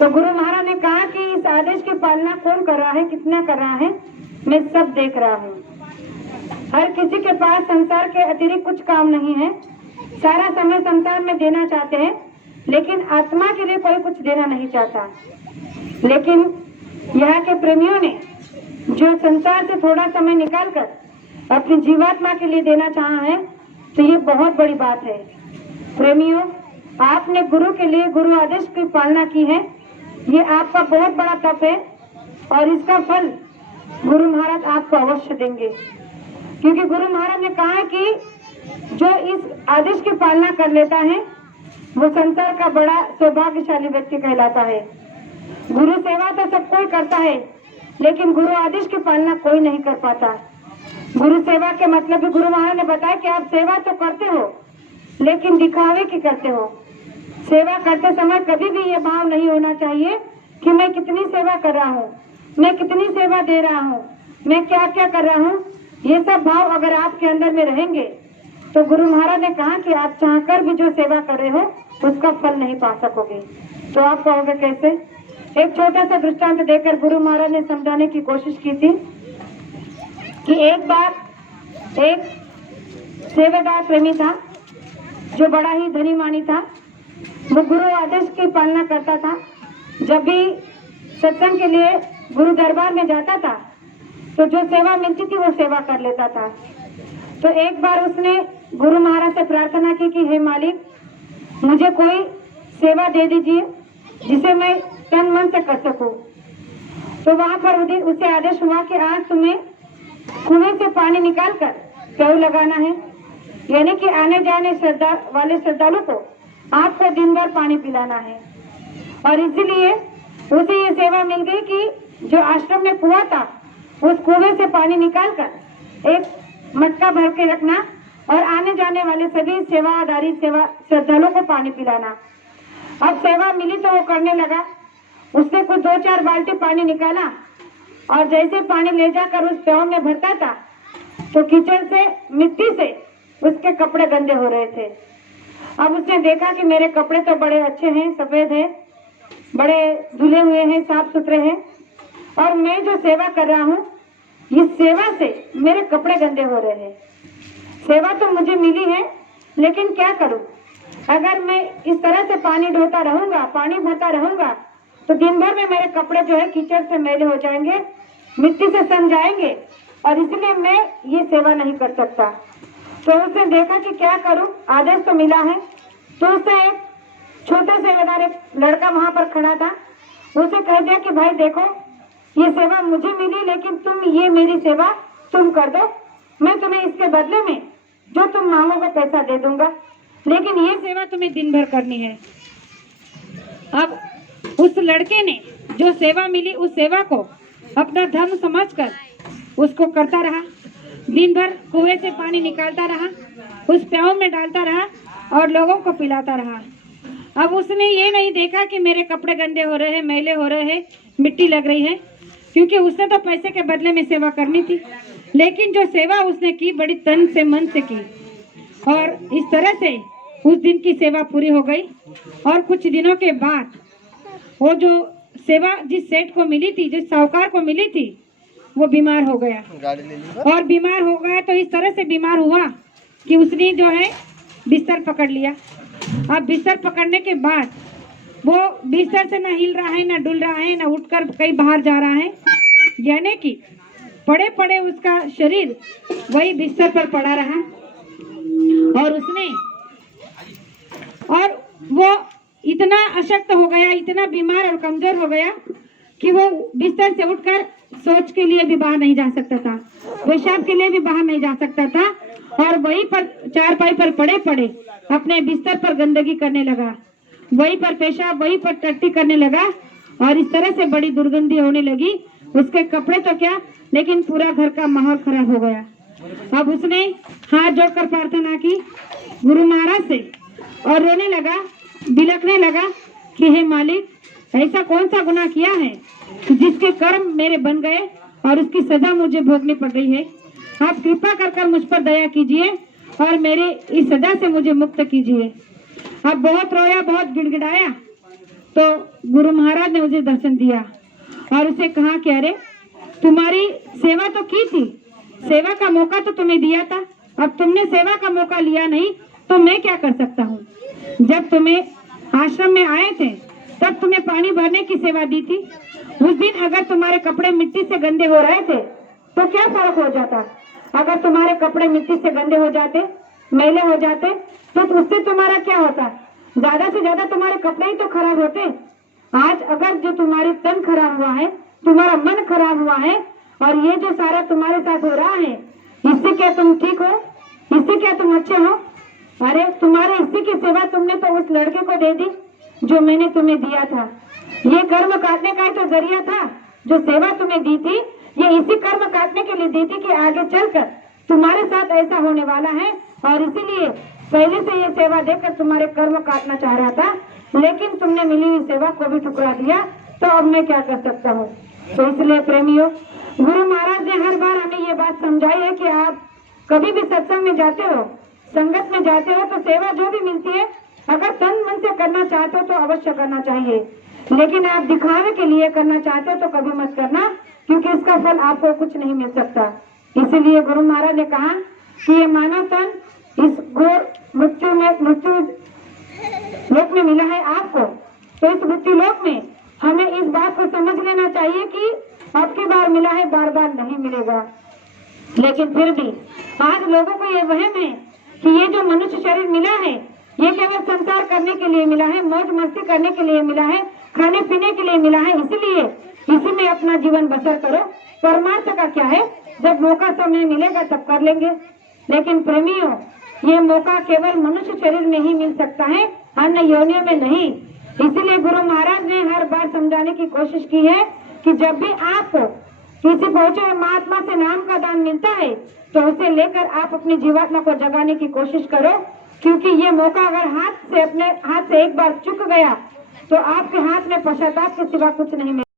तो गुरु महाराज ने कहा कि इस आदेश की पालना कौन कर रहा है, कितना कर रहा है, मैं सब देख रहा हूँ। हर किसी के पास संसार के अतिरिक्त कुछ काम नहीं है, सारा समय संसार में देना चाहते हैं, लेकिन आत्मा के लिए कोई कुछ देना नहीं चाहता। लेकिन यहाँ के प्रेमियों ने जो संसार से थोड़ा समय निकालकर अपनी जीवात्मा के लिए देना चाहा है, तो ये बहुत बड़ी बात है। प्रेमियों, आपने गुरु के लिए गुरु आदेश की पालना की है, ये आपका बहुत बड़ा तप है और इसका फल गुरु महाराज आपको अवश्य देंगे। क्योंकि गुरु महाराज ने कहा है कि जो इस आदेश की पालना कर लेता है वो संसार का बड़ा सौभाग्यशाली व्यक्ति कहलाता है। गुरु सेवा तो सब कोई करता है, लेकिन गुरु आदेश की पालना कोई नहीं कर पाता। गुरु सेवा के मतलब भी गुरु महाराज ने बताया कि आप सेवा तो करते हो, लेकिन दिखावे की करते हो। सेवा करते समय कभी भी ये भाव नहीं होना चाहिए कि मैं कितनी सेवा कर रहा हूँ, मैं कितनी सेवा दे रहा हूँ, मैं क्या क्या कर रहा हूँ। ये सब भाव अगर आपके अंदर में रहेंगे तो गुरु महाराज ने कहा कि आप चाहकर भी जो सेवा कर रहे हो उसका फल नहीं पा सकोगे। तो आप कहोगे कैसे? एक छोटा सा दृष्टांत देकर गुरु महाराज ने समझाने की कोशिश की थी कि एक बार एक सेवादार प्रेमी था जो बड़ा ही धनी मानी था। वो गुरु आदेश की पालना करता था। जब भी सत्संग के लिए गुरु दरबार में जाता था तो जो सेवा मिलती थी वो सेवा कर लेता था। तो एक बार उसने गुरु महाराज से प्रार्थना की कि हे मालिक, मुझे कोई सेवा दे दीजिए जिसे मैं तन मन से कर सकूं। तो वहां पर उसे आदेश हुआ कि आज तुम्हें कुएं से पानी निकालकर प्याऊ लगाना है, यानी कि आने जाने वाले श्रद्धालु को आपको दिन भर पानी पिलाना है। और इसीलिए उसे ये सेवा मिल गई कि जो आश्रम में कुआं था उस कुएं से पानी निकालकर एक मटका भर के रखना और आने जाने वाले सभी सेवादारी श्रद्धालुओं को पानी पिलाना। अब सेवा मिली तो वो करने लगा। उसने कुछ 2-4 बाल्टी पानी निकाला और जैसे पानी ले जाकर उस प्याऊ में भरता था तो कीचड़ से, मिट्टी से उसके कपड़े गंदे हो रहे थे। अब उसने देखा कि मेरे कपड़े तो बड़े अच्छे हैं, सफेद हैं, बड़े धुले हुए हैं, साफ सुथरे हैं, और मैं जो सेवा कर रहा हूँ इस सेवा से मेरे कपड़े गंदे हो रहे हैं। सेवा तो मुझे मिली है, लेकिन क्या करूँ? अगर मैं इस तरह से पानी ढोता रहूंगा, पानी भरता रहूंगा, तो दिन भर में मेरे कपड़े जो है कीचड़ से मैले हो जाएंगे, मिट्टी से सन जाएंगे, और इसलिए मैं ये सेवा नहीं कर सकता। तो उसने देखा कि क्या करूं, आदेश तो मिला है। तो उसने एक छोटे सेवादार एक लड़का वहां पर खड़ा था, उसे कह दिया कि भाई देखो, ये सेवा मुझे मिली, लेकिन तुम ये मेरी सेवा तुम कर दो, मैं तुम्हें इसके बदले में जो तुम मांगोगे पैसा दे दूंगा, लेकिन ये सेवा तुम्हें दिन भर करनी है। अब उस लड़के ने जो सेवा मिली उस सेवा को अपना धर्म समझकर उसको करता रहा। दिन भर कुएं से पानी निकालता रहा, उस प्याऊ में डालता रहा और लोगों को पिलाता रहा। अब उसने ये नहीं देखा कि मेरे कपड़े गंदे हो रहे हैं, मैले हो रहे हैं, मिट्टी लग रही है, क्योंकि उसने तो पैसे के बदले में सेवा करनी थी। लेकिन जो सेवा उसने की बड़ी तन से मन से की, और इस तरह से उस दिन की सेवा पूरी हो गई। और कुछ दिनों के बाद वो जो सेवा जिस सेठ को मिली थी, जिस साहूकार को मिली थी, वो बीमार हो गया। और बीमार हो गया तो इस तरह से बीमार हुआ कि उसने जो है बिस्तर पकड़ लिया। अब बिस्तर पकड़ने के बाद वो बिस्तर से ना हिल रहा है, ना डुल रहा है, ना उठकर कहीं बाहर जा रहा है, यानी कि पड़े पड़े उसका शरीर वही बिस्तर पर पड़ा रहा। और वो इतना अशक्त हो गया, इतना बीमार और कमजोर हो गया कि वो बिस्तर से उठकर शौच के लिए भी बाहर नहीं जा सकता था, पेशाब के लिए भी बाहर नहीं जा सकता था, और वहीं पर चारपाई पर पड़े पड़े अपने बिस्तर पर गंदगी करने लगा, वहीं पर पेशाब, वहीं पर टट्टी करने लगा, और इस तरह से बड़ी दुर्गंधी होने लगी। उसके कपड़े तो क्या, लेकिन पूरा घर का माहौल खराब हो गया। अब उसने हाथ जोड़कर प्रार्थना की गुरु महाराज से और रोने लगा, बिलखने लगा कि हे मालिक, ऐसा कौन सा गुनाह किया है जिसके कर्म मेरे बन गए और उसकी सजा मुझे भोगनी पड़ रही है। आप कृपा कर मुझ पर दया कीजिए और मेरे इस सजा से मुझे मुक्त कीजिए। अब बहुत रोया, बहुत गिड़गिड़ाया, तो गुरु महाराज ने उसे दर्शन दिया और उसे कहा कि अरे तुम्हारी सेवा तो की थी, सेवा का मौका तो तुम्हें दिया था, अब तुमने सेवा का मौका लिया नहीं तो मैं क्या कर सकता हूँ। जब तुम्हें आश्रम में आए थे तब तुम्हें पानी भरने की सेवा दी थी। उस दिन अगर तुम्हारे कपड़े मिट्टी से गंदे हो रहे थे तो क्या फर्क हो जाता। अगर तुम्हारे कपड़े मिट्टी से गंदे हो जाते, मैले हो जाते तो उससे तुम्हारा क्या होता, ज्यादा से ज्यादा तुम्हारे कपड़े ही तो खराब होते। आज अगर जो तुम्हारी तन खराब हुआ है, तुम्हारा मन खराब हुआ है और ये जो सारा तुम्हारे साथ हो रहा है, इससे क्या तुम ठीक हो, इससे क्या तुम अच्छे हो। अरे तुम्हारे इसी की सेवा तुमने तो उस लड़के को दे दी जो मैंने तुम्हें दिया था। ये कर्म काटने का ही तो जरिया था। जो सेवा तुम्हें दी थी ये इसी कर्म काटने के लिए दी थी कि आगे चलकर तुम्हारे साथ ऐसा होने वाला है, और इसीलिए पहले से ये सेवा देकर तुम्हारे कर्म काटना चाह रहा था, लेकिन तुमने मिली हुई सेवा को भी ठुकरा दिया, तो अब मैं क्या कर सकता हूँ। तो इसलिए प्रेमियों, गुरु महाराज ने हर बार हमें ये बात समझाई है कि आप कभी भी सत्संग में जाते हो, संगत में जाते हो, तो सेवा जो भी मिलती है अगर तन मन से करना चाहते हो तो अवश्य करना चाहिए, लेकिन आप दिखावे के लिए करना चाहते हो तो कभी मत करना, क्योंकि इसका फल आपको कुछ नहीं मिल सकता। इसीलिए गुरु महाराज ने कहा कि ये मानव तन इस घोर मृत्यु लोक में मिला है आपको, तो इस मृत्यु लोक में हमें इस बात को समझ लेना चाहिए कि अब की बार मिला है, बार बार नहीं मिलेगा। लेकिन फिर भी आज लोगों को ये वहम है कि ये जो मनुष्य शरीर मिला है ये केवल संसार करने के लिए मिला है, मौज मस्ती करने के लिए मिला है, खाने पीने के लिए मिला है, इसीलिए इसी में अपना जीवन बसर करो। परमार्थ का क्या है, जब मौका समय मिलेगा तब कर लेंगे। लेकिन प्रेमियों, ये मौका केवल मनुष्य शरीर में ही मिल सकता है, अन्य योनियों में नहीं। इसीलिए गुरु महाराज ने हर बार समझाने की कोशिश की है कि जब भी आपको किसी पहुंचे हुए महात्मा से नाम का दान मिलता है तो उसे लेकर आप अपनी जीवात्मा को जगाने की कोशिश करो, क्योंकि ये मौका अगर अपने हाथ से एक बार चुक गया तो आपके हाथ में पश्चाताप के सिवा कुछ नहीं मिलेगा।